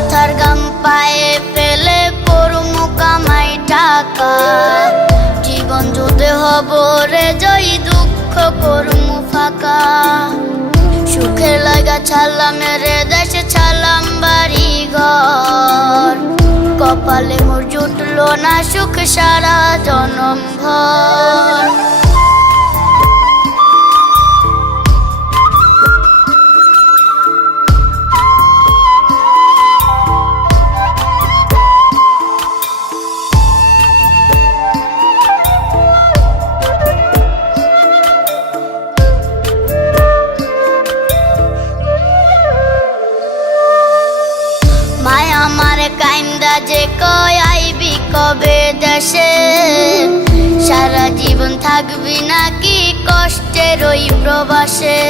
মাথার গাম পায়ে ফেলে করমু কামাই টাকা, জীবন যুদ্ধে হব রে জয়ী, দুঃখ করমু ফাঁকা। সুখের লাগা ছাড়লাম রে দেশে, ছাড়লাম বাড়ি ঘর, কপালে মোর জুটলো না সুখ সারা জনম ভর। আমার কাইন্দা যে কয় আইবি কবে দেশে, সারা জীবন থাকবি নাকি কষ্টের ওই প্রবাসে।